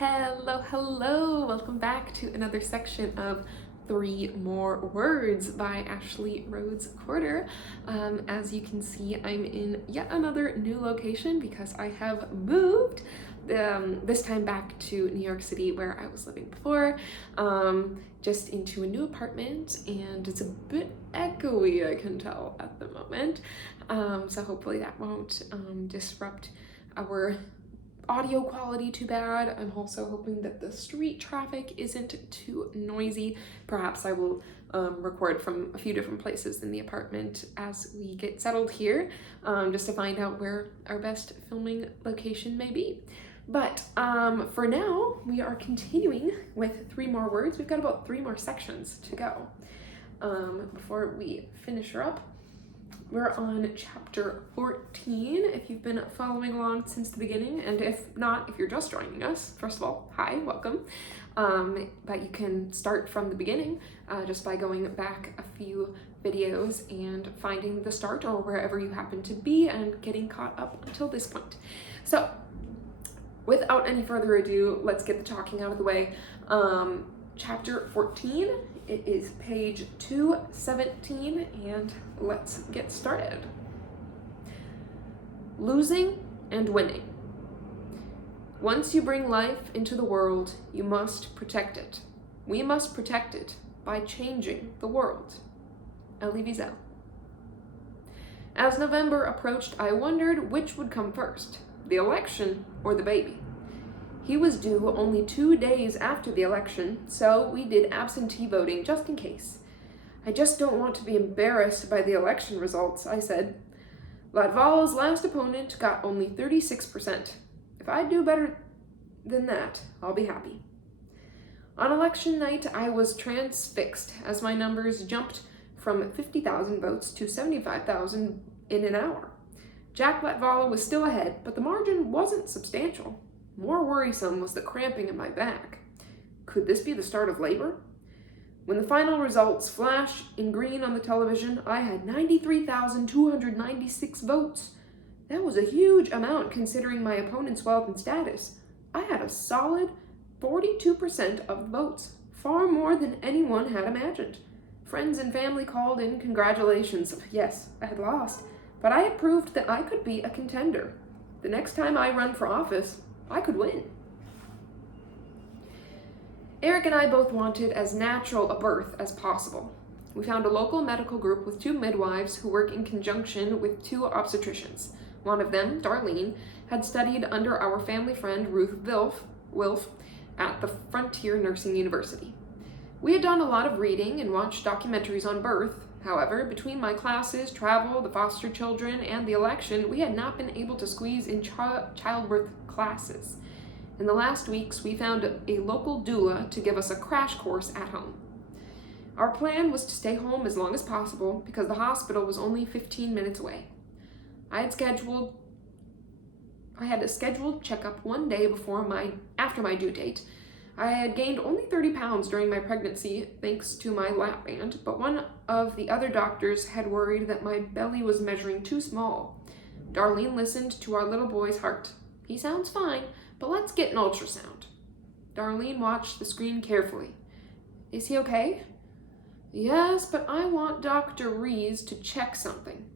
Hello, welcome back to another section of Three More Words by Ashley Rhodes Corder. As you can see, I'm in yet another new location because I have moved, this time back to New York City where I was living before, just into a new apartment, and it's a bit echoey, I can tell at the moment, so hopefully that won't disrupt our audio quality too bad. I'm also hoping that the street traffic isn't too noisy. Perhaps I will record from a few different places in the apartment as we get settled here, just to find out where our best filming location may be. But for now, we are continuing with Three More Words. We've got about 3 more sections to go before we finish her up. We're on chapter 14, if you've been following along since the beginning, and if not, if you're just joining us, first of all, hi, welcome. But you can start from the beginning just by going back a few videos and finding the start or wherever you happen to be and getting caught up until this point. So, without any further ado, let's get the talking out of the way. Chapter 14, it is page 217, and let's get started. Losing and winning. Once you bring life into the world, you must protect it. We must protect it by changing the world. Elie Wiesel. As November approached, I wondered which would come first, the election or the baby. He was due only 2 days after the election, so we did absentee voting just in case. I just don't want to be embarrassed by the election results, I said. Latvala's last opponent got only 36%. If I do better than that, I'll be happy. On election night, I was transfixed as my numbers jumped from 50,000 votes to 75,000 in an hour. Jack Latvala was still ahead, but the margin wasn't substantial. More worrisome was the cramping in my back. Could this be the start of labor? When the final results flashed in green on the television, I had 93,296 votes. That was a huge amount considering my opponent's wealth and status. I had a solid 42% of the votes, far more than anyone had imagined. Friends and family called in congratulations. Yes, I had lost, but I had proved that I could be a contender. The next time I run for office, I could win. Eric and I both wanted as natural a birth as possible. We found a local medical group with 2 midwives who work in conjunction with 2 obstetricians. One of them, Darlene, had studied under our family friend Ruth Wilf at the Frontier Nursing University. We had done a lot of reading and watched documentaries on birth. However, between my classes, travel, the foster children, and the election, we had not been able to squeeze in childbirth classes. In the last weeks, we found a local doula to give us a crash course at home. Our plan was to stay home as long as possible because the hospital was only 15 minutes away. I had a scheduled checkup one day after my due date. I had gained only 30 pounds during my pregnancy thanks to my lap band, but one of the other doctors had worried that my belly was measuring too small. Darlene listened to our little boy's heart. He sounds fine, but let's get an ultrasound. Darlene watched the screen carefully. Is he okay? Yes, but I want Dr. Rees to check something.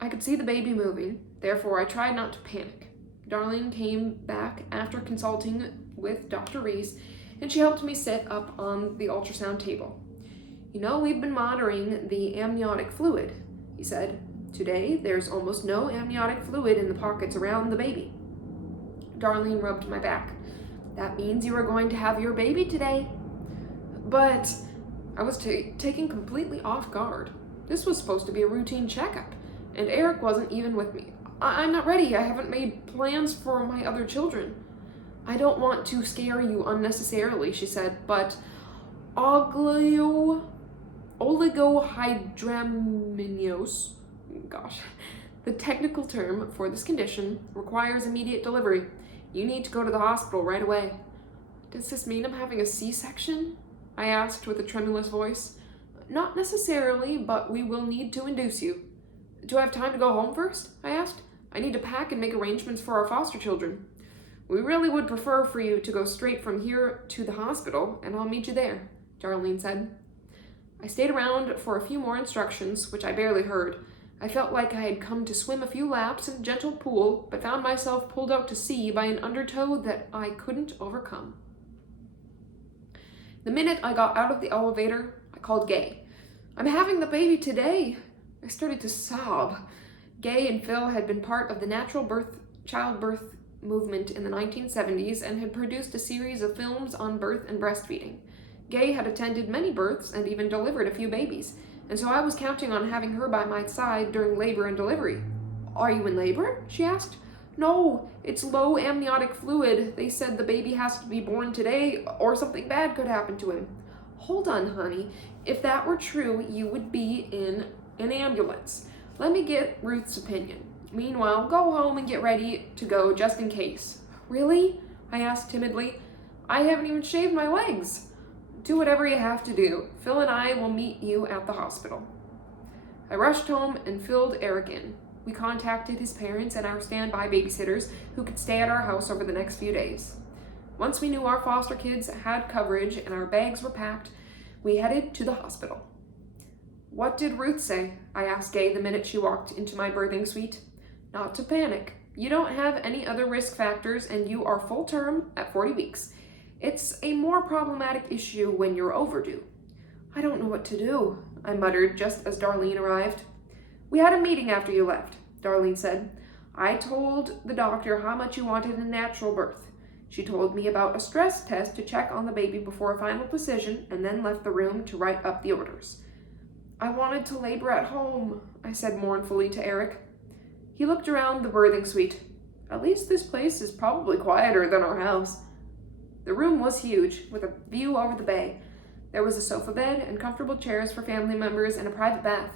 I could see the baby moving, therefore I tried not to panic. Darlene came back after consulting with Dr. Rees, and she helped me sit up on the ultrasound table. You know, we've been monitoring the amniotic fluid, he said. Today, there's almost no amniotic fluid in the pockets around the baby. Darlene rubbed my back. That means you are going to have your baby today. But I was taken completely off guard. This was supposed to be a routine checkup, and Eric wasn't even with me. I'm not ready. I haven't made plans for my other children. I don't want to scare you unnecessarily, she said, but oligohydramnios, the technical term for this condition, requires immediate delivery. You need to go to the hospital right away. Does this mean I'm having a C-section? I asked with a tremulous voice. Not necessarily, but we will need to induce you. Do I have time to go home first? I asked. I need to pack and make arrangements for our foster children. We really would prefer for you to go straight from here to the hospital, and I'll meet you there, Darlene said. I stayed around for a few more instructions, which I barely heard. I felt like I had come to swim a few laps in a gentle pool, but found myself pulled out to sea by an undertow that I couldn't overcome. The minute I got out of the elevator, I called Gay. I'm having the baby today. I started to sob. Gay and Phil had been part of the natural childbirth movement in the 1970s and had produced a series of films on birth and breastfeeding. Gay had attended many births and even delivered a few babies, and so I was counting on having her by my side during labor and delivery. Are you in labor? She asked. No, it's low amniotic fluid. They said the baby has to be born today or something bad could happen to him. Hold on, honey. If that were true, you would be in an ambulance. Let me get Ruth's opinion. Meanwhile, go home and get ready to go just in case. Really? I asked timidly. I haven't even shaved my legs. Do whatever you have to do. Phil and I will meet you at the hospital. I rushed home and filled Eric in. We contacted his parents and our standby babysitters who could stay at our house over the next few days. Once we knew our foster kids had coverage and our bags were packed, we headed to the hospital. What did Ruth say? I asked Gay the minute she walked into my birthing suite. Not to panic. You don't have any other risk factors and you are full term at 40 weeks. It's a more problematic issue when you're overdue. I don't know what to do, I muttered just as Darlene arrived. We had a meeting after you left, Darlene said. I told the doctor how much you wanted a natural birth. She told me about a stress test to check on the baby before a final decision and then left the room to write up the orders. I wanted to labor at home, I said mournfully to Eric. He looked around the birthing suite. At least this place is probably quieter than our house. The room was huge, with a view over the bay. There was a sofa bed and comfortable chairs for family members and a private bath.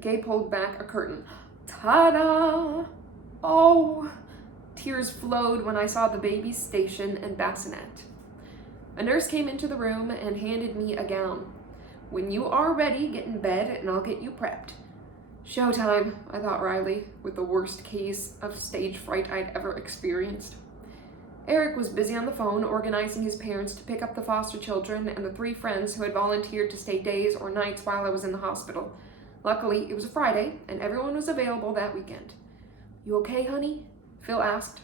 Gay pulled back a curtain. Ta-da! Oh! Tears flowed when I saw the baby's station and bassinet. A nurse came into the room and handed me a gown. When you are ready, get in bed and I'll get you prepped. Showtime, I thought wryly, with the worst case of stage fright I'd ever experienced. Eric was busy on the phone organizing his parents to pick up the foster children and the 3 friends who had volunteered to stay days or nights while I was in the hospital. Luckily, it was a Friday, and everyone was available that weekend. You okay, honey? Phil asked.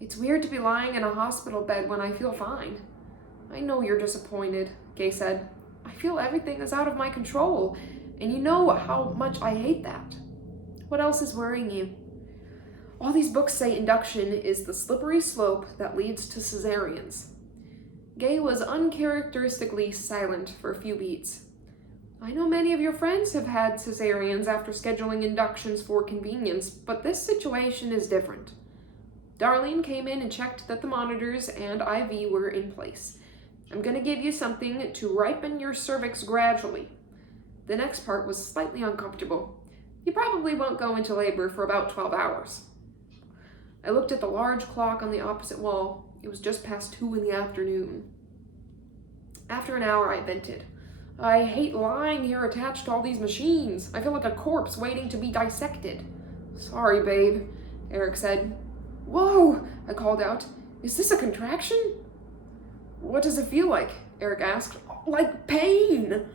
It's weird to be lying in a hospital bed when I feel fine. I know you're disappointed, Gay said. I feel everything is out of my control, and you know how much I hate that. What else is worrying you? All these books say induction is the slippery slope that leads to cesareans. Gay was uncharacteristically silent for a few beats. I know many of your friends have had cesareans after scheduling inductions for convenience, but this situation is different. Darlene came in and checked that the monitors and IV were in place. I'm going to give you something to ripen your cervix gradually. The next part was slightly uncomfortable. You probably won't go into labor for about 12 hours. I looked at the large clock on the opposite wall. It was just past 2 in the afternoon. After an hour, I vented. I hate lying here attached to all these machines. I feel like a corpse waiting to be dissected. Sorry, babe, Eric said. Whoa, I called out. Is this a contraction? What does it feel like? Eric asked. Like pain.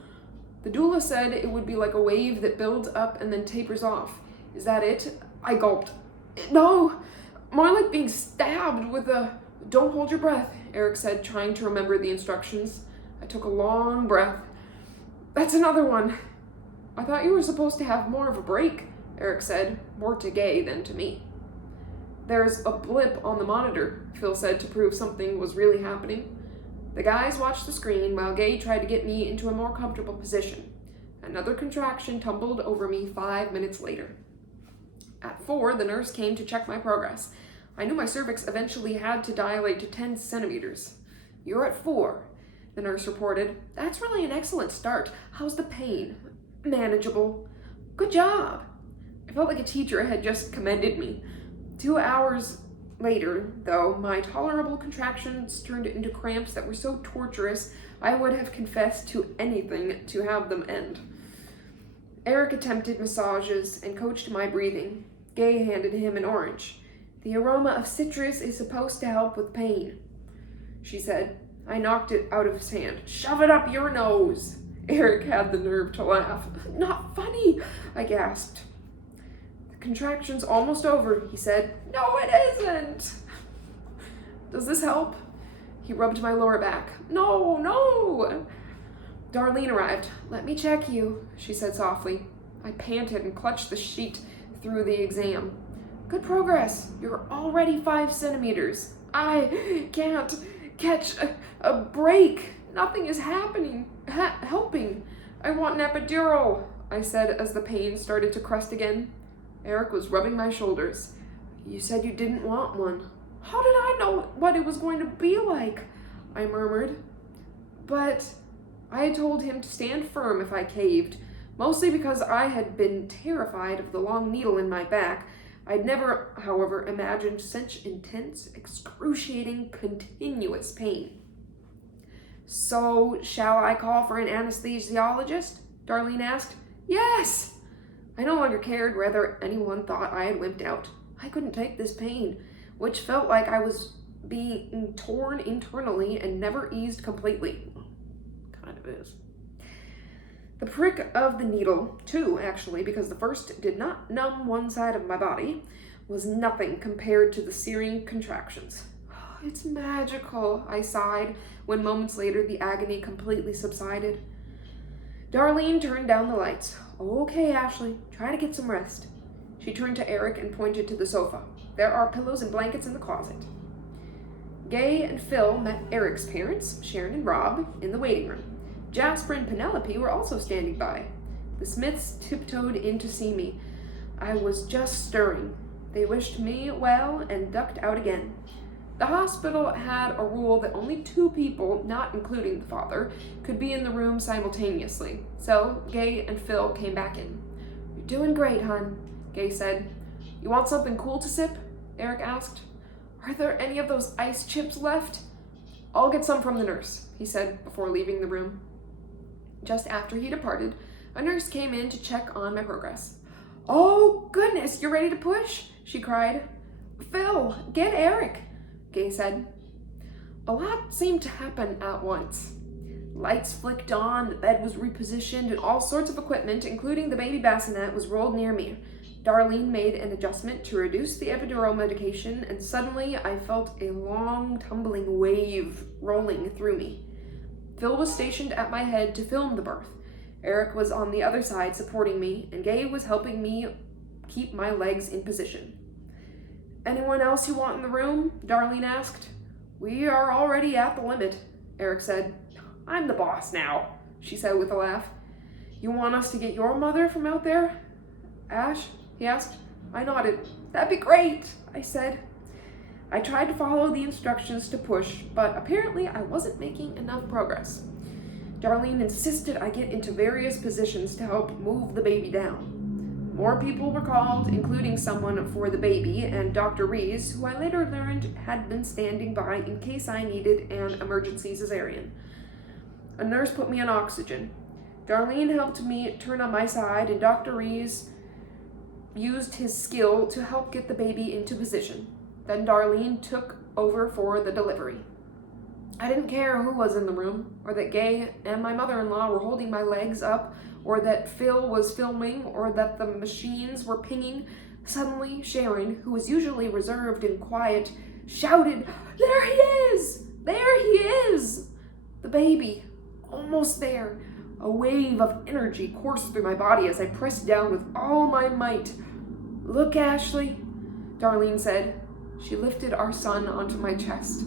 The doula said it would be like a wave that builds up and then tapers off. Is that it? I gulped. No, more like being stabbed with a... Don't hold your breath, Eric said, trying to remember the instructions. I took a long breath. That's another one. I thought you were supposed to have more of a break, Eric said, more to Gay than to me. There's a blip on the monitor, Phil said to prove something was really happening. The guys watched the screen while Gay tried to get me into a more comfortable position. Another contraction tumbled over me 5 minutes later. At 4, the nurse came to check my progress. I knew my cervix eventually had to dilate to 10 centimeters. You're at 4, the nurse reported. That's really an excellent start. How's the pain? Manageable. Good job. I felt like a teacher had just commended me. 2 hours later, though, my tolerable contractions turned into cramps that were so torturous I would have confessed to anything to have them end. Eric attempted massages and coached my breathing. Gay handed him an orange. The aroma of citrus is supposed to help with pain, she said. I knocked it out of his hand. Shove it up your nose. Eric had the nerve to laugh. Not funny, I gasped. The contraction's almost over, he said. No, it isn't. Does this help? He rubbed my lower back. No. Darlene arrived. Let me check you, she said softly. I panted and clutched the sheet through the exam. Good progress. You're already 5 centimeters. I can't catch a break. Nothing is happening. Helping. I want an epidural, I said as the pain started to crest again. Eric was rubbing my shoulders. You said you didn't want one. How did I know what it was going to be like? I murmured. But I had told him to stand firm if I caved, mostly because I had been terrified of the long needle in my back. I'd never, however, imagined such intense, excruciating, continuous pain. So, shall I call for an anesthesiologist? Darlene asked. Yes! I no longer cared whether anyone thought I had wimped out. I couldn't take this pain, which felt like I was being torn internally and never eased completely. Kind of is. The prick of the needle, too, actually, because the first did not numb one side of my body, was nothing compared to the searing contractions. It's magical, I sighed, when moments later the agony completely subsided. Darlene turned down the lights. Okay, Ashley, try to get some rest. She turned to Eric and pointed to the sofa. There are pillows and blankets in the closet. Gay and Phil met Eric's parents, Sharon and Rob, in the waiting room. Jasper and Penelope were also standing by. The Smiths tiptoed in to see me. I was just stirring. They wished me well and ducked out again. The hospital had a rule that only 2 people, not including the father, could be in the room simultaneously. So Gay and Phil came back in. You're doing great, hon, Gay said. You want something cool to sip? Eric asked. Are there any of those ice chips left? I'll get some from the nurse, he said before leaving the room. Just after he departed, a nurse came in to check on my progress. Oh, goodness, you're ready to push? She cried. Phil, get Eric, Gay said. A lot seemed to happen at once. Lights flicked on, the bed was repositioned, and all sorts of equipment, including the baby bassinet, was rolled near me. Darlene made an adjustment to reduce the epidural medication, and suddenly I felt a long, tumbling wave rolling through me. Phil was stationed at my head to film the birth. Eric was on the other side supporting me, and Gay was helping me keep my legs in position. Anyone else you want in the room? Darlene asked. We are already at the limit, Eric said. I'm the boss now, she said with a laugh. You want us to get your mother from out there? Ash? He asked. I nodded. That'd be great, I said. I tried to follow the instructions to push, but apparently I wasn't making enough progress. Darlene insisted I get into various positions to help move the baby down. More people were called, including someone for the baby and Dr. Rees, who I later learned had been standing by in case I needed an emergency cesarean. A nurse put me on oxygen. Darlene helped me turn on my side, and Dr. Rees used his skill to help get the baby into position. Then Darlene took over for the delivery. I didn't care who was in the room, or that Gay and my mother-in-law were holding my legs up, or that Phil was filming, or that the machines were pinging. Suddenly, Sharon, who was usually reserved and quiet, shouted, There he is! There he is! The baby, almost there. A wave of energy coursed through my body as I pressed down with all my might. Look, Ashley, Darlene said. She lifted our son onto my chest.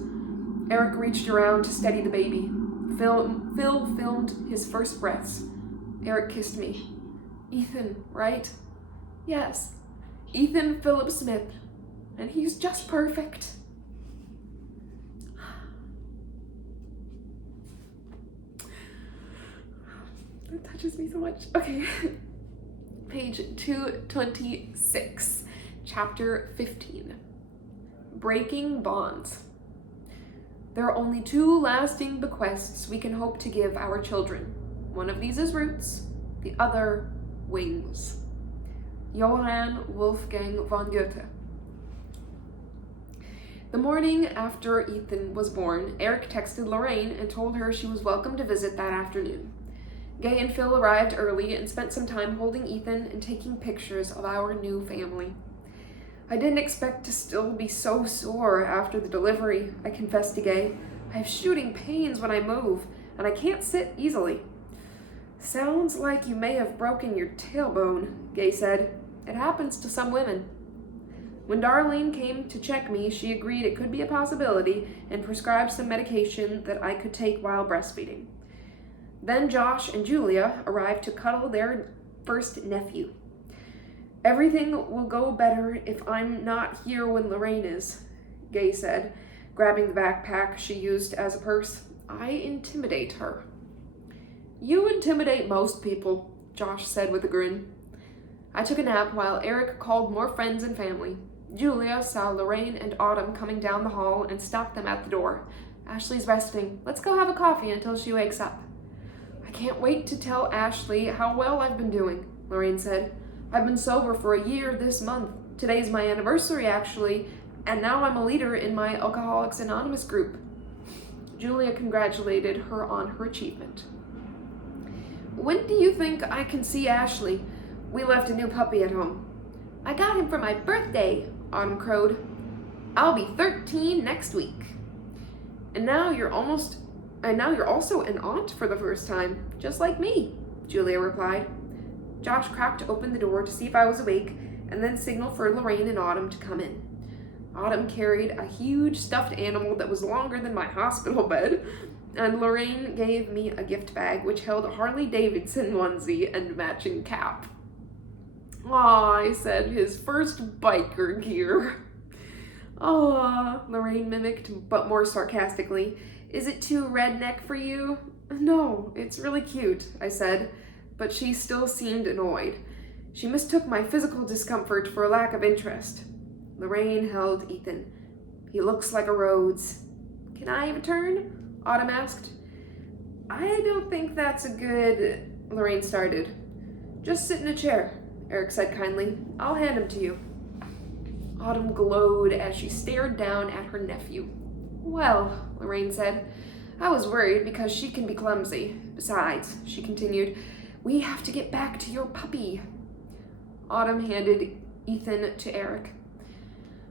Eric reached around to steady the baby. Phil filmed his first breaths. Eric kissed me. Ethan, right? Yes, Ethan Philip Smith. And he's just perfect. That touches me so much. Okay. Page 226, chapter 15. Breaking bonds. There are only 2 lasting bequests we can hope to give our children. One of these is roots, the other wings. Johann Wolfgang von Goethe. The morning after Ethan was born, Eric texted Lorraine and told her she was welcome to visit that afternoon. Gay and Phil arrived early and spent some time holding Ethan and taking pictures of our new family. I didn't expect to still be so sore after the delivery, I confessed to Gay. I have shooting pains when I move, and I can't sit easily. Sounds like you may have broken your tailbone, Gay said. It happens to some women. When Darlene came to check me, she agreed it could be a possibility and prescribed some medication that I could take while breastfeeding. Then Josh and Julia arrived to cuddle their first nephew. Everything will go better if I'm not here when Lorraine is, Gay said, grabbing the backpack she used as a purse. I intimidate her. You intimidate most people, Josh said with a grin. I took a nap while Eric called more friends and family. Julia saw Lorraine and Autumn coming down the hall and stopped them at the door. Ashley's resting. Let's go have a coffee until she wakes up. I can't wait to tell Ashley how well I've been doing, Lorraine said. I've been sober for a year this month. Today's my anniversary, actually, and now I'm a leader in my Alcoholics Anonymous group. Julia congratulated her on her achievement. When do you think I can see Ashley? We left a new puppy at home. I got him for my birthday, Autumn crowed. I'll be 13 next week. And now you're also an aunt for the first time, just like me, Julia replied. Josh cracked open the door to see if I was awake and then signaled for Lorraine and Autumn to come in. Autumn carried a huge stuffed animal that was longer than my hospital bed, and Lorraine gave me a gift bag which held a Harley-Davidson onesie and matching cap. Aw, I said, his first biker gear. Aw, Lorraine mimicked, but more sarcastically. Is it too redneck for you? No, it's really cute, I said, but she still seemed annoyed. She mistook my physical discomfort for a lack of interest. Lorraine held Ethan. He looks like a Rhodes. Can I have a turn? Autumn asked. I don't think that's a good... Lorraine started. Just sit in a chair, Eric said kindly. I'll hand him to you. Autumn glowed as she stared down at her nephew. Well, Lorraine said, I was worried because she can be clumsy. Besides, she continued, we have to get back to your puppy. Autumn handed Ethan to Eric.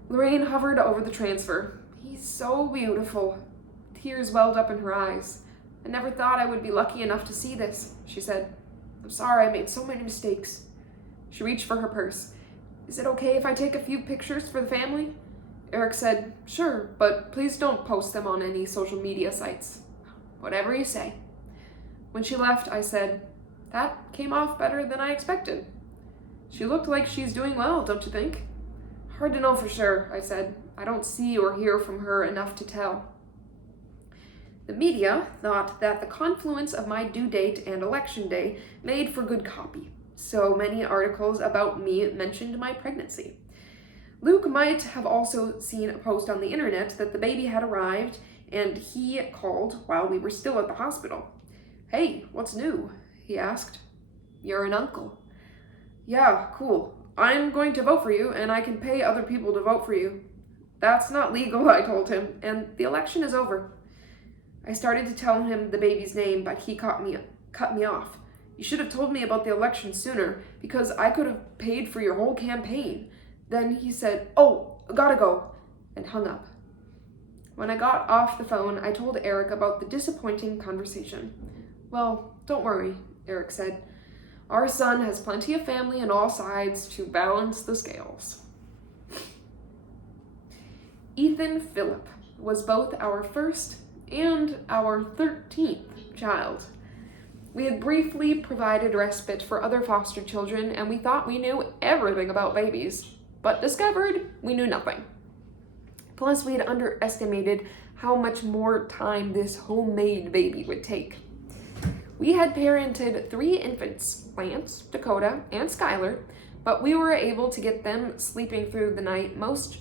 Lorraine hovered over the transfer. He's so beautiful. Tears welled up in her eyes. I never thought I would be lucky enough to see this, she said. I'm sorry I made so many mistakes. She reached for her purse. Is it okay if I take a few pictures for the family? Eric said, sure, but please don't post them on any social media sites. Whatever you say. When she left, I said, that came off better than I expected. She looked like she's doing well, don't you think? Hard to know for sure, I said. I don't see or hear from her enough to tell. The media thought that the confluence of my due date and election day made for good copy. So many articles about me mentioned my pregnancy. Luke might have also seen a post on the internet that the baby had arrived, and he called while we were still at the hospital. Hey, what's new? He asked. You're an uncle. Yeah, cool. I'm going to vote for you, and I can pay other people to vote for you. That's not legal, I told him, and the election is over. I started to tell him the baby's name, but he cut me off. You should have told me about the election sooner, because I could have paid for your whole campaign. Then he said, oh, gotta go, and hung up. When I got off the phone, I told Eric about the disappointing conversation. Well, don't worry, Eric said. Our son has plenty of family on all sides to balance the scales. Ethan Phillip was both our first and our 13th child. We had briefly provided respite for other foster children, and we thought we knew everything about babies, but discovered we knew nothing. Plus, we had underestimated how much more time this homemade baby would take. We had parented 3 infants, Lance, Dakota, and Skylar, but we were able to get them sleeping through the night most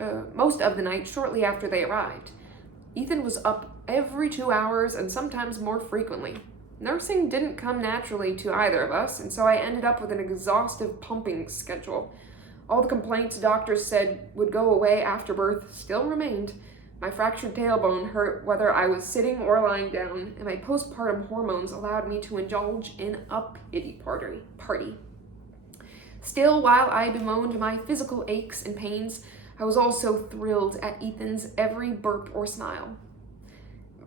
of the night shortly after they arrived. Ethan was up every 2 hours and sometimes more frequently. Nursing didn't come naturally to either of us, and so I ended up with an exhaustive pumping schedule. All the complaints doctors said would go away after birth still remained. My fractured tailbone hurt whether I was sitting or lying down, and my postpartum hormones allowed me to indulge in a pity party. Still, while I bemoaned my physical aches and pains, I was also thrilled at Ethan's every burp or smile.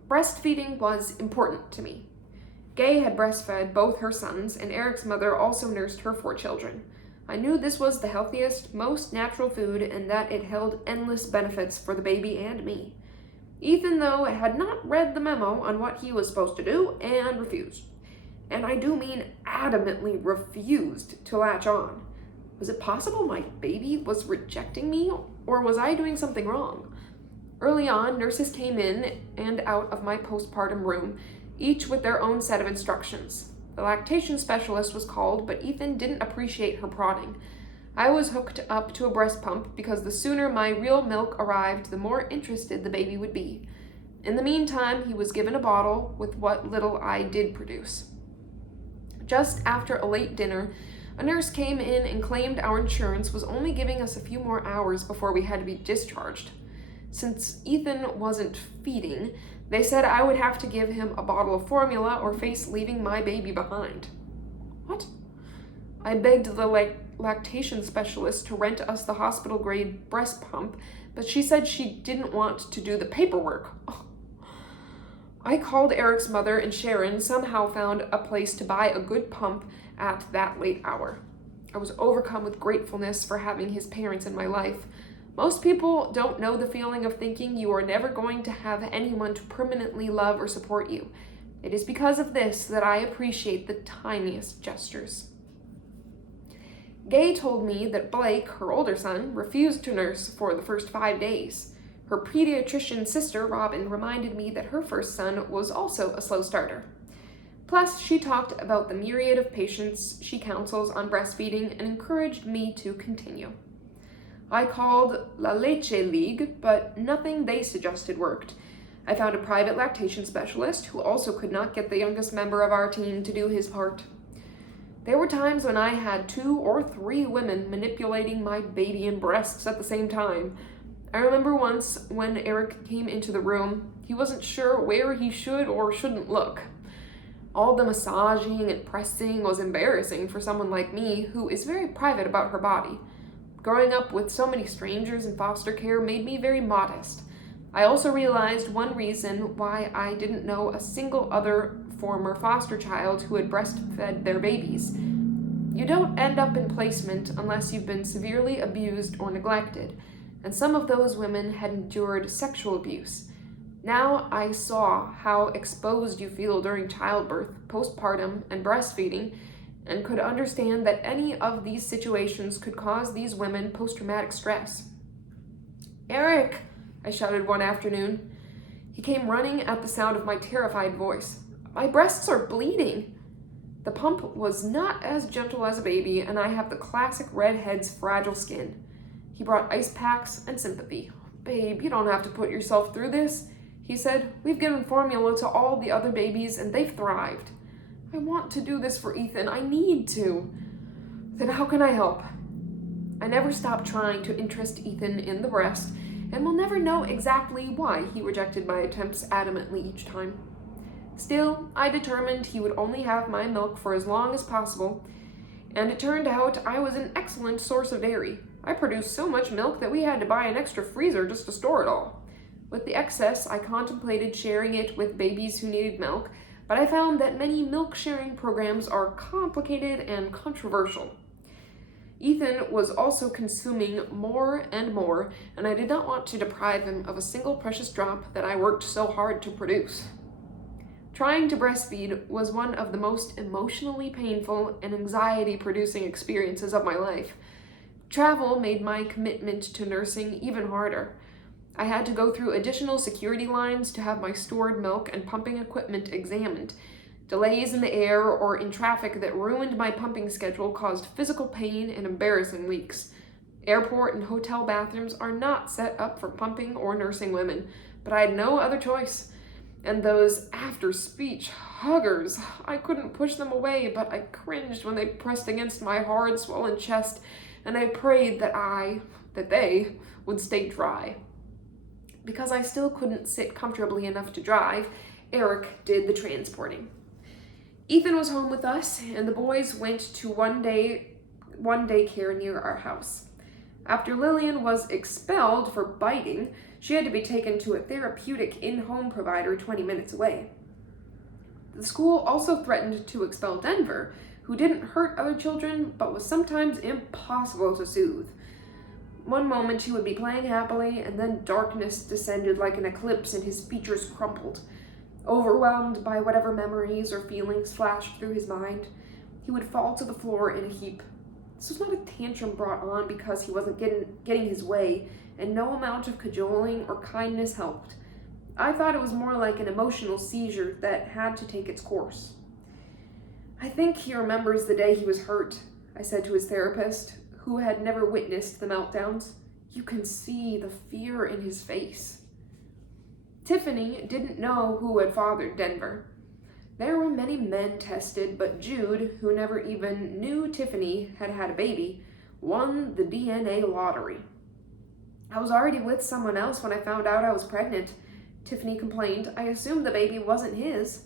Breastfeeding was important to me. Gay had breastfed both her sons, and Eric's mother also nursed her 4 children. I knew this was the healthiest, most natural food, and that it held endless benefits for the baby and me. Ethan, though, had not read the memo on what he was supposed to do and refused. And I do mean adamantly refused to latch on. Was it possible my baby was rejecting me, or was I doing something wrong? Early on, nurses came in and out of my postpartum room, each with their own set of instructions. The lactation specialist was called, but Ethan didn't appreciate her prodding. I was hooked up to a breast pump because the sooner my real milk arrived, the more interested the baby would be. In the meantime, he was given a bottle with what little I did produce. Just after a late dinner, a nurse came in and claimed our insurance was only giving us a few more hours before we had to be discharged. Since Ethan wasn't feeding, they said I would have to give him a bottle of formula or face leaving my baby behind. What? I begged the lactation specialist to rent us the hospital-grade breast pump, but she said she didn't want to do the paperwork. I called Eric's mother, and Sharon somehow found a place to buy a good pump at that late hour. I was overcome with gratefulness for having his parents in my life. Most people don't know the feeling of thinking you are never going to have anyone to permanently love or support you. It is because of this that I appreciate the tiniest gestures. Gay told me that Blake, her older son, refused to nurse for the first 5 days. Her pediatrician sister, Robin, reminded me that her first son was also a slow starter. Plus, she talked about the myriad of patients she counsels on breastfeeding and encouraged me to continue. I called La Leche League, but nothing they suggested worked. I found a private lactation specialist who also could not get the youngest member of our team to do his part. There were times when I had 2 or 3 women manipulating my baby and breasts at the same time. I remember once when Eric came into the room, he wasn't sure where he should or shouldn't look. All the massaging and pressing was embarrassing for someone like me who is very private about her body. Growing up with so many strangers in foster care made me very modest. I also realized one reason why I didn't know a single other former foster child who had breastfed their babies. You don't end up in placement unless you've been severely abused or neglected, and some of those women had endured sexual abuse. Now I saw how exposed you feel during childbirth, postpartum, and breastfeeding, and could understand that any of these situations could cause these women post-traumatic stress. "Eric!" I shouted one afternoon. He came running at the sound of my terrified voice. "My breasts are bleeding." The pump was not as gentle as a baby, and I have the classic redhead's fragile skin. He brought ice packs and sympathy. "Babe, you don't have to put yourself through this," he said. "We've given formula to all the other babies, and they've thrived. I want to do this for Ethan. I need to. Then how can I help?" I never stopped trying to interest Ethan in the breast, and will never know exactly why he rejected my attempts adamantly each time. Still, I determined he would only have my milk for as long as possible, and it turned out I was an excellent source of dairy. I produced so much milk that we had to buy an extra freezer just to store it all. With the excess, I contemplated sharing it with babies who needed milk, but I found that many milk-sharing programs are complicated and controversial. Ethan was also consuming more and more, and I did not want to deprive him of a single precious drop that I worked so hard to produce. Trying to breastfeed was one of the most emotionally painful and anxiety-producing experiences of my life. Travel made my commitment to nursing even harder. I had to go through additional security lines to have my stored milk and pumping equipment examined. Delays in the air or in traffic that ruined my pumping schedule caused physical pain and embarrassing leaks. Airport and hotel bathrooms are not set up for pumping or nursing women, but I had no other choice. And those after-speech huggers, I couldn't push them away, but I cringed when they pressed against my hard, swollen chest and I prayed that they would stay dry. Because I still couldn't sit comfortably enough to drive, Eric did the transporting. Ethan was home with us, and the boys went to one daycare near our house. After Lillian was expelled for biting, she had to be taken to a therapeutic in-home provider 20 minutes away. The school also threatened to expel Denver, who didn't hurt other children, but was sometimes impossible to soothe. One moment he would be playing happily, and then darkness descended like an eclipse and his features crumpled. Overwhelmed by whatever memories or feelings flashed through his mind, he would fall to the floor in a heap. This was not a tantrum brought on because he wasn't getting his way, and no amount of cajoling or kindness helped. I thought it was more like an emotional seizure that had to take its course. "I think he remembers the day he was hurt," I said to his therapist, who had never witnessed the meltdowns. "You can see the fear in his face." Tiffany didn't know who had fathered Denver. There were many men tested, but Jude, who never even knew Tiffany had had a baby, won the DNA lottery. "I was already with someone else when I found out I was pregnant," Tiffany complained. "I assumed the baby wasn't his."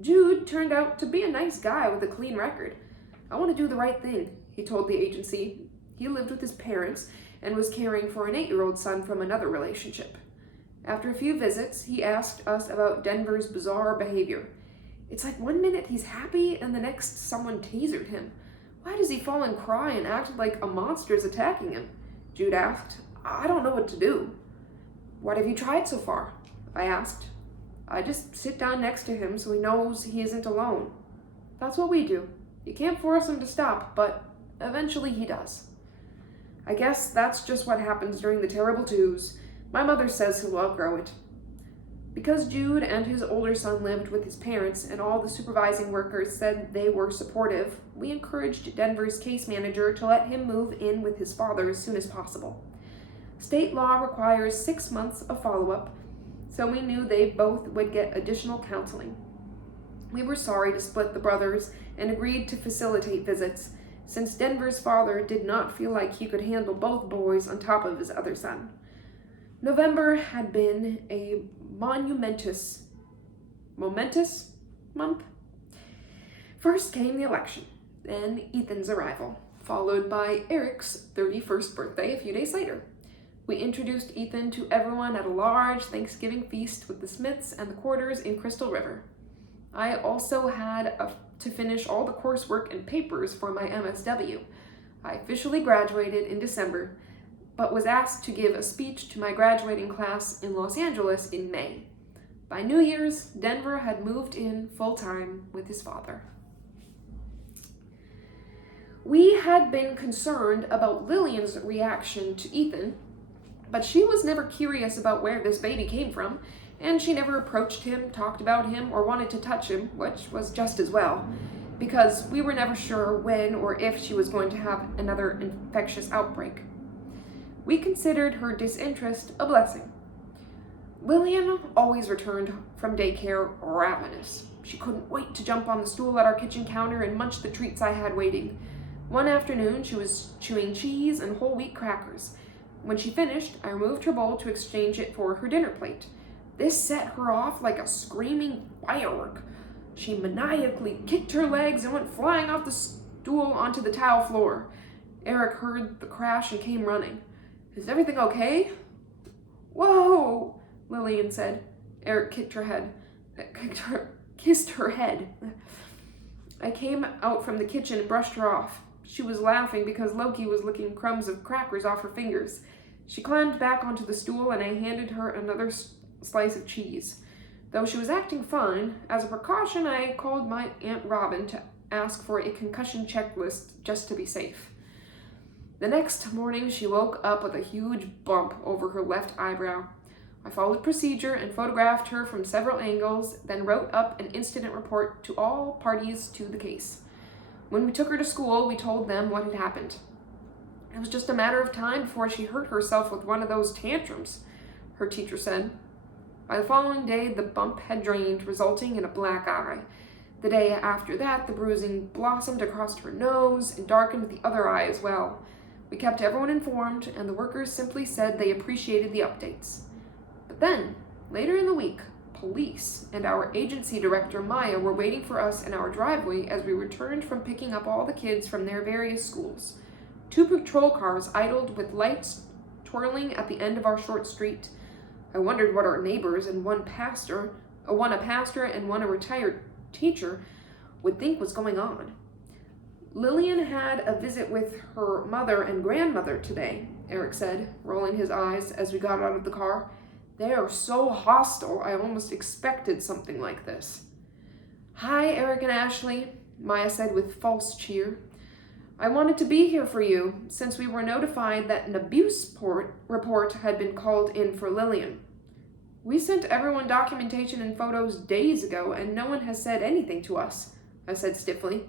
Jude turned out to be a nice guy with a clean record. "I want to do the right thing," he told the agency. He lived with his parents and was caring for an 8-year-old son from another relationship. After a few visits, he asked us about Denver's bizarre behavior. "It's like one minute he's happy and the next someone tasered him. Why does he fall and cry and act like a monster is attacking him?" Jude asked. "I don't know what to do." "What have you tried so far?" I asked. "I just sit down next to him so he knows he isn't alone." "That's what we do. You can't force him to stop, but eventually he does." "I guess that's just what happens during the terrible twos. My mother says he'll outgrow it." Because Jude and his older son lived with his parents and all the supervising workers said they were supportive, we encouraged Denver's case manager to let him move in with his father as soon as possible. State law requires 6 months of follow-up, so we knew they both would get additional counseling. We were sorry to split the brothers and agreed to facilitate visits, since Denver's father did not feel like he could handle both boys on top of his other son. November had been a momentous month. First came the election, then Ethan's arrival, followed by Eric's 31st birthday a few days later. We introduced Ethan to everyone at a large Thanksgiving feast with the Smiths and the Quarters in Crystal River. I also had to finish all the coursework and papers for my MSW. I officially graduated in December, but was asked to give a speech to my graduating class in Los Angeles in May. By New Year's, Denver had moved in full-time with his father. We had been concerned about Lillian's reaction to Ethan, but she was never curious about where this baby came from, and she never approached him, talked about him, or wanted to touch him, which was just as well, because we were never sure when or if she was going to have another infectious outbreak. We considered her disinterest a blessing. Lillian always returned from daycare ravenous. She couldn't wait to jump on the stool at our kitchen counter and munch the treats I had waiting. One afternoon, she was chewing cheese and whole wheat crackers. When she finished, I removed her bowl to exchange it for her dinner plate. This set her off like a screaming firework. She maniacally kicked her legs and went flying off the stool onto the tile floor. Eric heard the crash and came running. "Is everything okay?" "Whoa," Lillian said. Eric kissed her head. I came out from the kitchen and brushed her off. She was laughing because Loki was licking crumbs of crackers off her fingers. She climbed back onto the stool and I handed her another slice of cheese. Though she was acting fine, as a precaution I called my Aunt Robin to ask for a concussion checklist just to be safe. The next morning she woke up with a huge bump over her left eyebrow. I followed procedure and photographed her from several angles, then wrote up an incident report to all parties to the case. When we took her to school, we told them what had happened. It was just a matter of time before she hurt herself with one of those tantrums, her teacher said. By the following day, the bump had drained, resulting in a black eye. The day after that, the bruising blossomed across her nose and darkened the other eye as well. We kept everyone informed, and the workers simply said they appreciated the updates. But then, later in the week, police and our agency director, Maya, were waiting for us in our driveway as we returned from picking up all the kids from their various schools. 2 patrol cars idled with lights twirling at the end of our short street. I wondered what our neighbors and one a pastor and one a retired teacher would think was going on. Lillian had a visit with her mother and grandmother today, Eric said, rolling his eyes as we got out of the car. They are so hostile, I almost expected something like this. Hi, Eric and Ashley, Maya said with false cheer. I wanted to be here for you, since we were notified that an abuse report had been called in for Lillian. We sent everyone documentation and photos days ago, and no one has said anything to us, I said stiffly.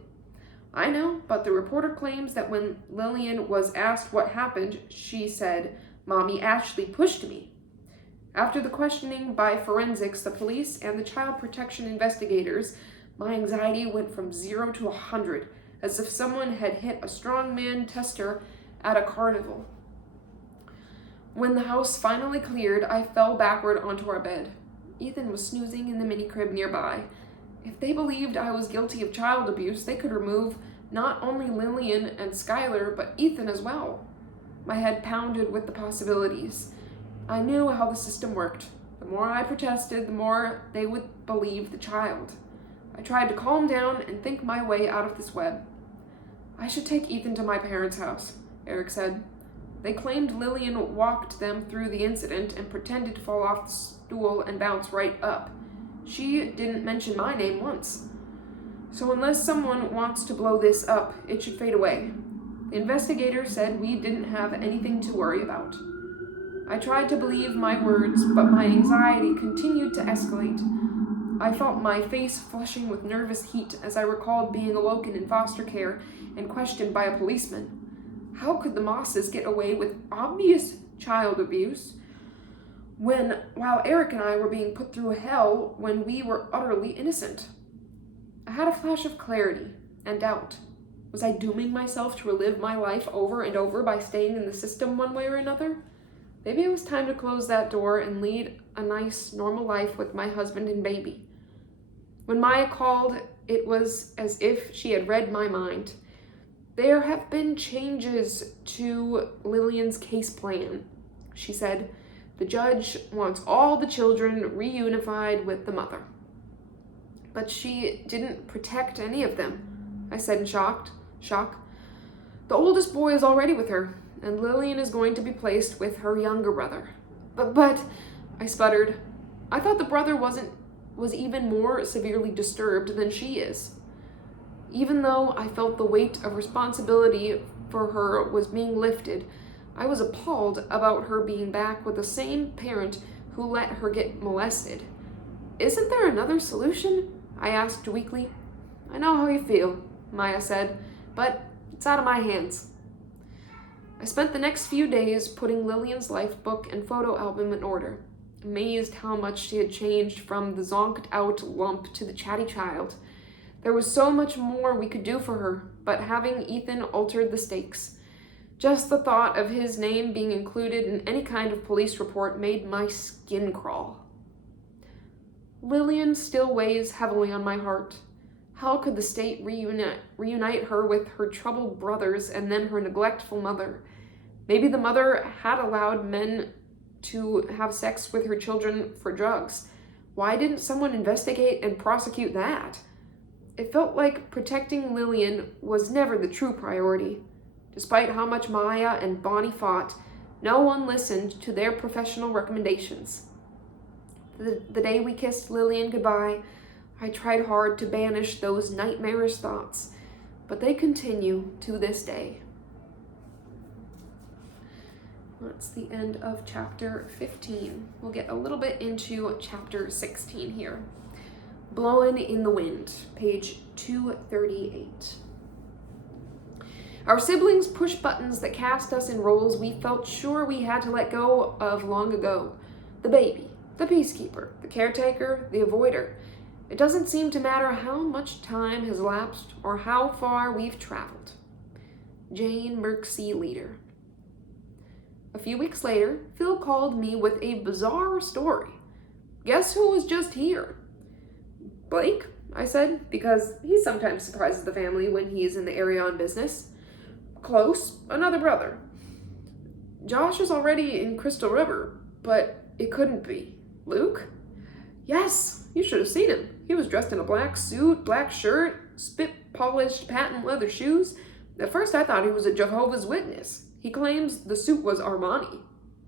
I know, but the reporter claims that when Lillian was asked what happened, she said, Mommy Ashley pushed me. After the questioning by forensics, the police, and the child protection investigators, my anxiety went from 0 to 100, as if someone had hit a strongman tester at a carnival. When the house finally cleared, I fell backward onto our bed. Ethan was snoozing in the mini crib nearby. If they believed I was guilty of child abuse, they could remove not only Lillian and Skylar, but Ethan as well. My head pounded with the possibilities. I knew how the system worked. The more I protested, the more they would believe the child. I tried to calm down and think my way out of this web. I should take Ethan to my parents' house, Eric said. They claimed Lillian walked them through the incident and pretended to fall off the stool and bounce right up. She didn't mention my name once. So unless someone wants to blow this up, it should fade away. The investigator said we didn't have anything to worry about. I tried to believe my words, but my anxiety continued to escalate. I felt my face flushing with nervous heat as I recalled being awoken in foster care and questioned by a policeman. How could the Mosses get away with obvious child abuse while Eric and I were being put through hell when we were utterly innocent? I had a flash of clarity and doubt. Was I dooming myself to relive my life over and over by staying in the system one way or another? Maybe it was time to close that door and lead a nice, normal life with my husband and baby. When Maya called, it was as if she had read my mind. There have been changes to Lillian's case plan, she said. The judge wants all the children reunified with the mother. But she didn't protect any of them, I said in shock. The oldest boy is already with her, and Lillian is going to be placed with her younger brother. But, I sputtered. I thought the brother was even more severely disturbed than she is. Even though I felt the weight of responsibility for her was being lifted, I was appalled about her being back with the same parent who let her get molested. Isn't there another solution? I asked weakly. I know how you feel, Maya said, but it's out of my hands. I spent the next few days putting Lillian's life book and photo album in order, amazed how much she had changed from the zonked-out lump to the chatty child. There was so much more we could do for her, but having Ethan altered the stakes. Just the thought of his name being included in any kind of police report made my skin crawl. Lillian still weighs heavily on my heart. How could the state reunite her with her troubled brothers and then her neglectful mother? Maybe the mother had allowed men to have sex with her children for drugs. Why didn't someone investigate and prosecute that? It felt like protecting Lillian was never the true priority. Despite how much Maya and Bonnie fought, no one listened to their professional recommendations. The day we kissed Lillian goodbye, I tried hard to banish those nightmarish thoughts, but they continue to this day. That's the end of chapter 15. We'll get a little bit into chapter 16 here. Blowin' in the Wind, page 238. Our siblings push buttons that cast us in roles we felt sure we had to let go of long ago. The baby, the peacekeeper, the caretaker, the avoider. It doesn't seem to matter how much time has elapsed or how far we've traveled. Jane Merksey Leader. A few weeks later, Phil called me with a bizarre story. Guess who was just here? Blake, I said, because he sometimes surprises the family when he is in the area on business. Close, another brother. Josh is already in Crystal River, but it couldn't be. Luke? Yes, you should have seen him. He was dressed in a black suit, black shirt, spit-polished patent leather shoes. At first I thought he was a Jehovah's Witness. He claims the suit was Armani.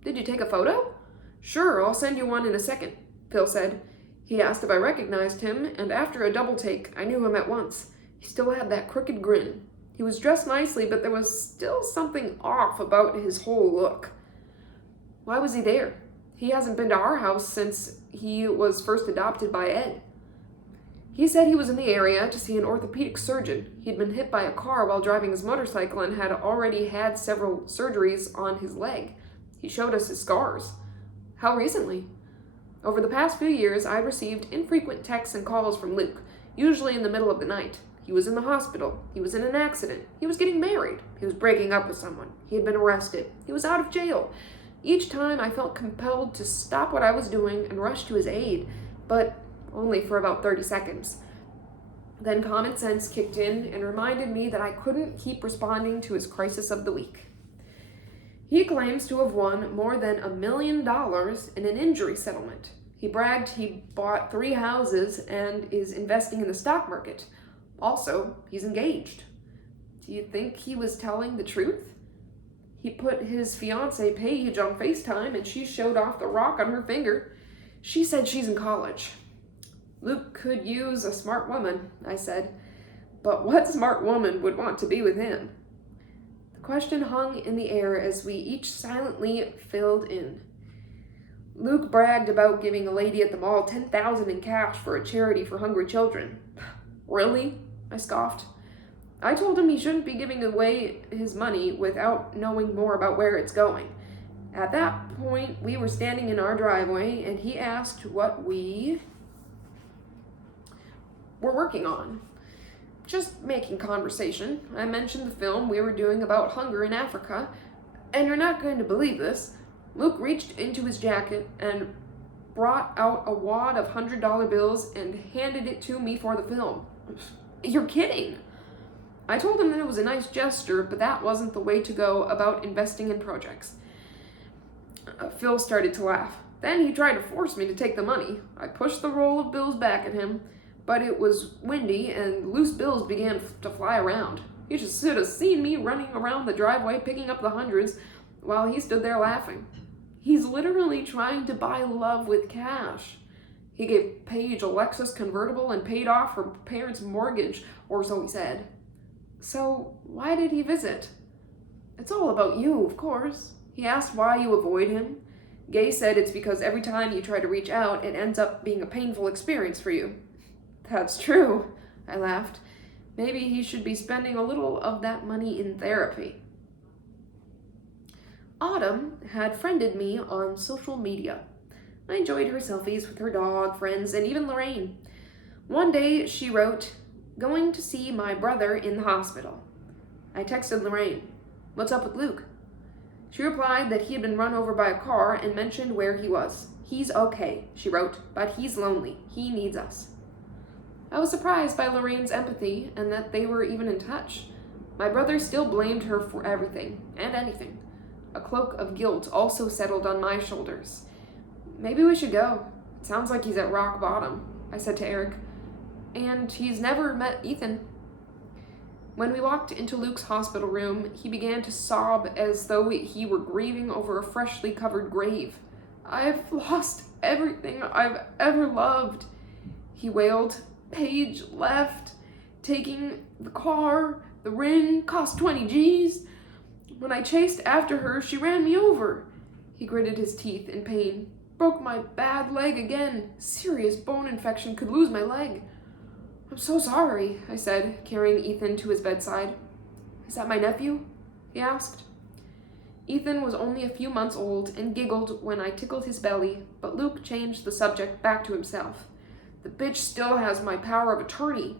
Did you take a photo? Sure, I'll send you one in a second, Phil said. He asked if I recognized him, and after a double take, I knew him at once. He still had that crooked grin. He was dressed nicely, but there was still something off about his whole look. Why was he there? He hasn't been to our house since he was first adopted by Ed. He said he was in the area to see an orthopedic surgeon. He'd been hit by a car while driving his motorcycle and had already had several surgeries on his leg. He showed us his scars. How recently? Over the past few years, I received infrequent texts and calls from Luke, usually in the middle of the night. He was in the hospital. He was in an accident. He was getting married. He was breaking up with someone. He had been arrested. He was out of jail. Each time I felt compelled to stop what I was doing and rush to his aid, but only for about 30 seconds. Then common sense kicked in and reminded me that I couldn't keep responding to his crisis of the week. He claims to have won more than $1 million in an injury settlement. He bragged he bought 3 houses and is investing in the stock market. Also, he's engaged. Do you think he was telling the truth? He put his fiancée Paige on FaceTime and she showed off the rock on her finger. She said she's in college. Luke could use a smart woman, I said. But what smart woman would want to be with him? The question hung in the air as we each silently filled in. Luke bragged about giving a lady at the mall $10,000 in cash for a charity for hungry children. Really? I scoffed. I told him he shouldn't be giving away his money without knowing more about where it's going. At that point, we were standing in our driveway, and he asked what we were working on. Just making conversation. I mentioned the film we were doing about hunger in Africa, and you're not going to believe this. Luke reached into his jacket and brought out a wad of $100 bills and handed it to me for the film. You're kidding! I told him that it was a nice gesture, but that wasn't the way to go about investing in projects. Phil started to laugh. Then he tried to force me to take the money. I pushed the roll of bills back at him, but it was windy and loose bills began to fly around. You should have seen me running around the driveway picking up the hundreds while he stood there laughing. He's literally trying to buy love with cash. He gave Paige a Lexus convertible and paid off her parents' mortgage, or so he said. So, why did he visit? It's all about you, of course. He asked why you avoid him. Gay said it's because every time you try to reach out, it ends up being a painful experience for you. That's true, I laughed. Maybe he should be spending a little of that money in therapy. Autumn had friended me on social media. I enjoyed her selfies with her dog, friends, and even Lorraine. One day she wrote, "Going to see my brother in the hospital." I texted Lorraine, "What's up with Luke?" She replied that he had been run over by a car and mentioned where he was. "He's okay," she wrote, "but he's lonely. He needs us." I was surprised by Lorraine's empathy and that they were even in touch. My brother still blamed her for everything and anything. A cloak of guilt also settled on my shoulders. "Maybe we should go. It sounds like he's at rock bottom," I said to Eric. "And he's never met Ethan." When we walked into Luke's hospital room, he began to sob as though he were grieving over a freshly covered grave. "I've lost everything I've ever loved," he wailed. "Paige left, taking the car, the ring, cost 20 G's. When I chased after her, she ran me over." He gritted his teeth in pain. "Broke my bad leg again. Serious bone infection, could lose my leg." "I'm so sorry," I said, carrying Ethan to his bedside. "Is that my nephew?" he asked. Ethan was only a few months old and giggled when I tickled his belly, but Luke changed the subject back to himself. "The bitch still has my power of attorney."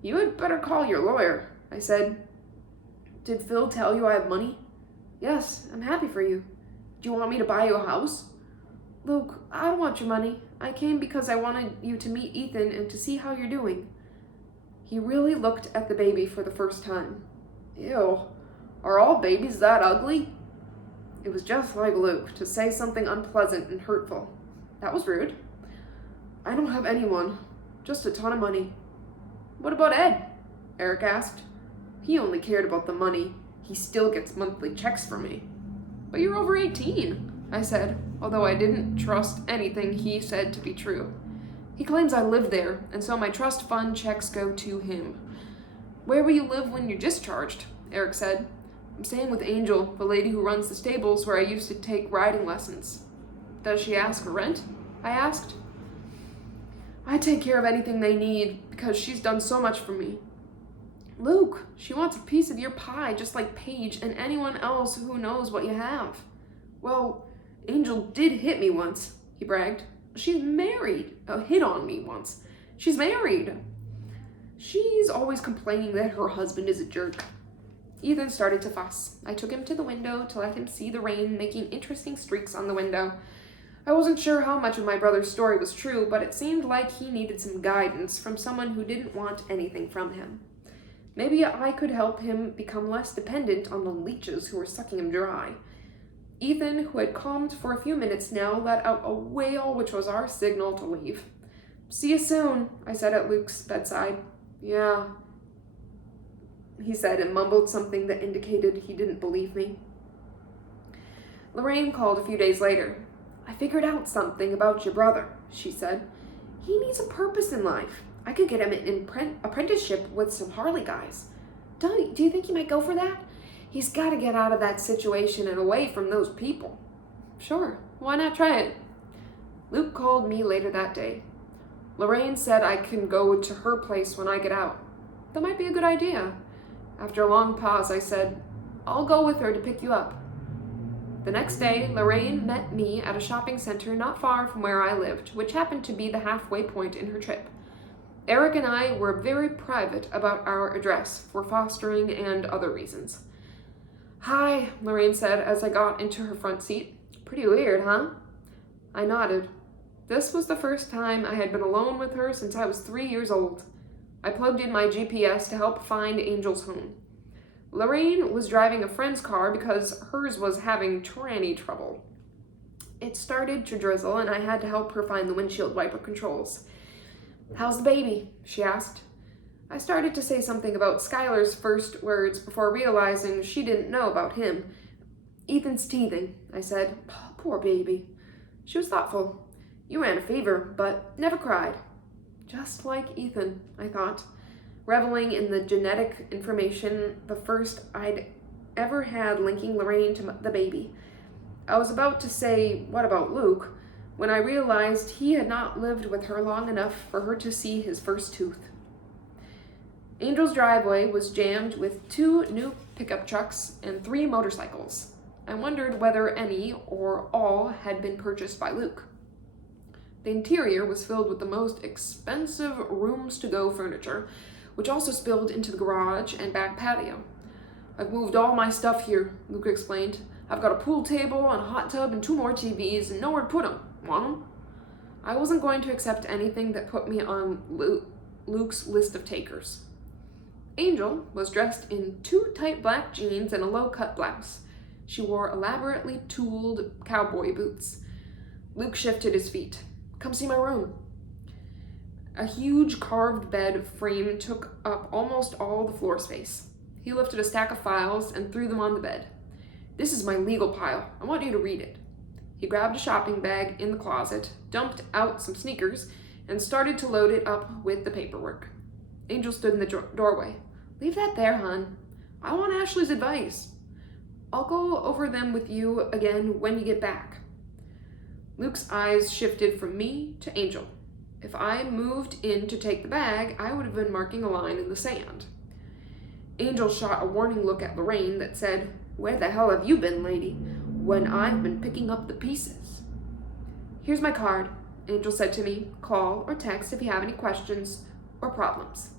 "You had better call your lawyer," I said. "Did Phil tell you I have money?" "Yes, I'm happy for you." Do you want me to buy you a house? Luke, I don't want your money. I came because I wanted you to meet Ethan and to see how you're doing. He really looked at the baby for the first time. Ew, are all babies that ugly? It was just like Luke to say something unpleasant and hurtful. That was rude. I don't have anyone, just a ton of money. What about Ed? Eric asked. He only cared about the money. He still gets monthly checks from me. But you're over 18, I said, although I didn't trust anything he said to be true. He claims I live there, and so my trust fund checks go to him. Where will you live when you're discharged? Eric said. I'm staying with Angel, the lady who runs the stables where I used to take riding lessons. Does she ask for rent? I asked. I take care of anything they need because she's done so much for me. Luke, she wants a piece of your pie just like Paige and anyone else who knows what you have. Well, Angel did hit me once, he bragged. She's married. Hit on me once. She's married. She's always complaining that her husband is a jerk. Ethan started to fuss. I took him to the window to let him see the rain making interesting streaks on the window. I wasn't sure how much of my brother's story was true, but it seemed like he needed some guidance from someone who didn't want anything from him. Maybe I could help him become less dependent on the leeches who were sucking him dry. Ethan, who had calmed for a few minutes now, let out a wail which was our signal to leave. See you soon, I said at Luke's bedside. Yeah, he said and mumbled something that indicated he didn't believe me. Lorraine called a few days later. I figured out something about your brother, she said. He needs a purpose in life. I could get him an apprenticeship with some Harley guys. Do you think he might go for that? He's got to get out of that situation and away from those people. Sure, why not try it? Luke called me later that day. Lorraine said I can go to her place when I get out. That might be a good idea. After a long pause, I said, I'll go with her to pick you up. The next day, Lorraine met me at a shopping center not far from where I lived, which happened to be the halfway point in her trip. Eric and I were very private about our address for fostering and other reasons. Hi, Lorraine said as I got into her front seat. Pretty weird, huh? I nodded. This was the first time I had been alone with her since I was 3 years old. I plugged in my GPS to help find Angel's home. Lorraine was driving a friend's car because hers was having tranny trouble. It started to drizzle and I had to help her find the windshield wiper controls. How's the baby? She asked. I started to say something about Skylar's first words before realizing she didn't know about him. Ethan's teething, I said. Oh, poor baby. She was thoughtful. You ran a fever, but never cried. Just like Ethan, I thought, reveling in the genetic information, the first I'd ever had linking Lorraine to the baby. I was about to say, what about Luke, when I realized he had not lived with her long enough for her to see his first tooth. Angel's driveway was jammed with 2 new pickup trucks and 3 motorcycles. I wondered whether any or all had been purchased by Luke. The interior was filled with the most expensive rooms-to-go furniture, which also spilled into the garage and back patio. I've moved all my stuff here, Luke explained. I've got a pool table and a hot tub and 2 more TVs and nowhere to put them. Want them? I wasn't going to accept anything that put me on Luke's list of takers. Angel was dressed in 2 tight black jeans and a low-cut blouse. She wore elaborately tooled cowboy boots. Luke shifted his feet. Come see my room. A huge carved bed frame took up almost all the floor space. He lifted a stack of files and threw them on the bed. This is my legal pile. I want you to read it. He grabbed a shopping bag in the closet, dumped out some sneakers, and started to load it up with the paperwork. Angel stood in the doorway. Leave that there, hon. I want Ashley's advice. I'll go over them with you again when you get back. Luke's eyes shifted from me to Angel. If I moved in to take the bag, I would have been marking a line in the sand. Angel shot a warning look at Lorraine that said, Where the hell have you been, lady, when I've been picking up the pieces? Here's my card, Angel said to me. Call or text if you have any questions or problems.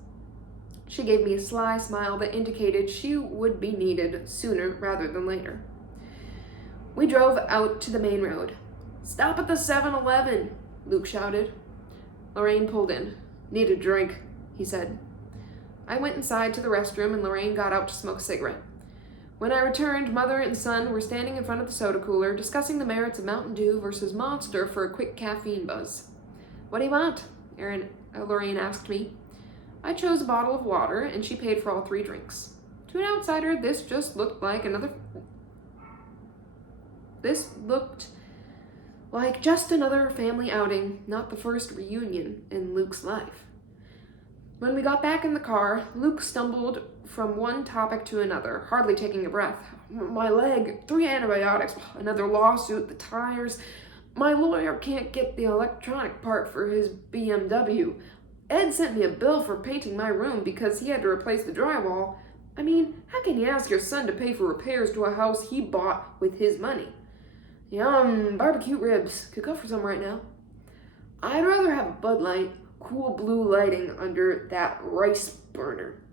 She gave me a sly smile that indicated she would be needed sooner rather than later. We drove out to the main road. "Stop at the 7-Eleven," Luke shouted. Lorraine pulled in. "Need a drink," he said. I went inside to the restroom and Lorraine got out to smoke a cigarette. When I returned, Mother and son were standing in front of the soda cooler discussing the merits of Mountain Dew versus Monster for a quick caffeine buzz. "What do you want?" Lorraine asked me. I chose a bottle of water and she paid for all 3 drinks. To an outsider, this looked like just another family outing, not the first reunion in Luke's life. When we got back in the car, Luke stumbled from one topic to another, hardly taking a breath. "My leg, 3 antibiotics, another lawsuit, the tires. My lawyer can't get the electronic part for his BMW. Ed sent me a bill for painting my room because he had to replace the drywall. I mean, how can you ask your son to pay for repairs to a house he bought with his money? Yum, barbecue ribs. Could go for some right now. I'd rather have a Bud Light, cool blue lighting under that rice burner."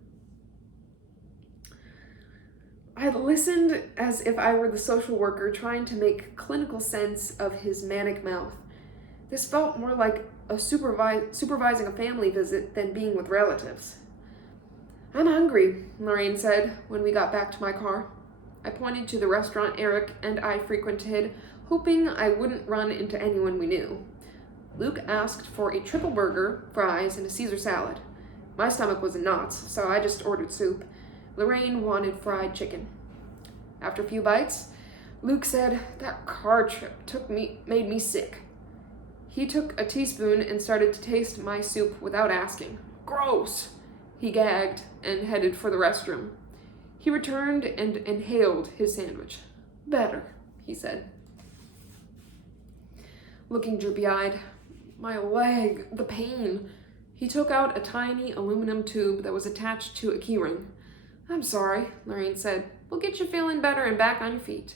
I listened as if I were the social worker trying to make clinical sense of his manic mouth. This felt more like supervising a family visit than being with relatives. "I'm hungry," Lorraine said when we got back to my car. I pointed to the restaurant Eric and I frequented, hoping I wouldn't run into anyone we knew. Luke asked for a triple burger, fries, and a Caesar salad. My stomach was in knots, so I just ordered soup. Lorraine wanted fried chicken. After a few bites, Luke said, "That car trip made me sick." He took a teaspoon and started to taste my soup without asking. "Gross!" He gagged and headed for the restroom. He returned and inhaled his sandwich. "Better," he said. Looking droopy-eyed. "My leg, the pain." He took out a tiny aluminum tube that was attached to a keyring. "I'm sorry," Lorraine said. "We'll get you feeling better and back on your feet."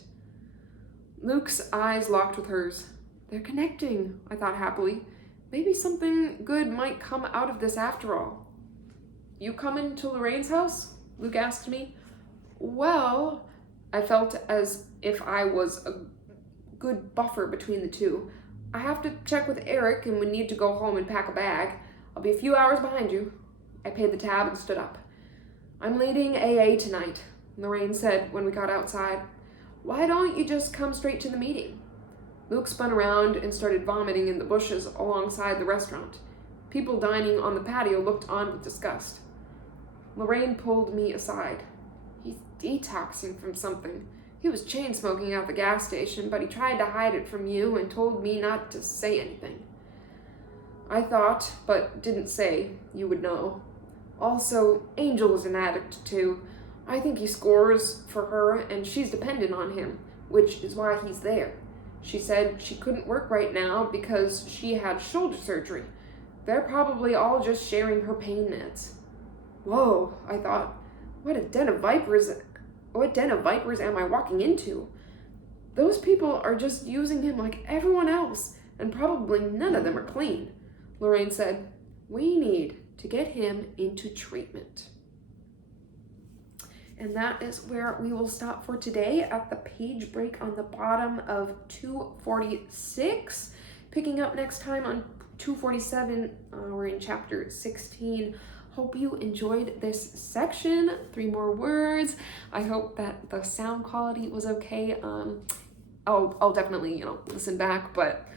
Luke's eyes locked with hers. "They're connecting," I thought happily. Maybe something good might come out of this after all. "You coming to Lorraine's house?" Luke asked me. "Well," I felt as if I was a good buffer between the two. "I have to check with Eric and would need to go home and pack a bag. I'll be a few hours behind you." I paid the tab and stood up. "I'm leading AA tonight," Lorraine said when we got outside. "Why don't you just come straight to the meeting?" Luke spun around and started vomiting in the bushes alongside the restaurant. People dining on the patio looked on with disgust. Lorraine pulled me aside. "He's detoxing from something. He was chain smoking at the gas station, but he tried to hide it from you and told me not to say anything." I thought, but didn't say, you would know. Also, Angel is an addict too. I think he scores for her and she's dependent on him, which is why he's there. She said she couldn't work right now because she had shoulder surgery. They're probably all just sharing her pain meds. Whoa, I thought, what den of vipers am I walking into? Those people are just using him like everyone else, and probably none of them are clean. Lorraine said, "We need to get him into treatment." And that is where we will stop for today at the page break on the bottom of 246. Picking up next time on 247, we're in chapter 16. Hope you enjoyed this section. 3 more words. I hope that the sound quality was okay. I'll definitely, listen back, but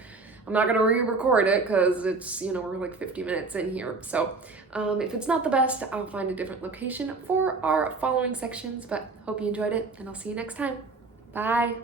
I'm not gonna re-record it because it's, we're like 50 minutes in here. So if it's not the best, I'll find a different location for our following sections, but hope you enjoyed it and I'll see you next time. Bye.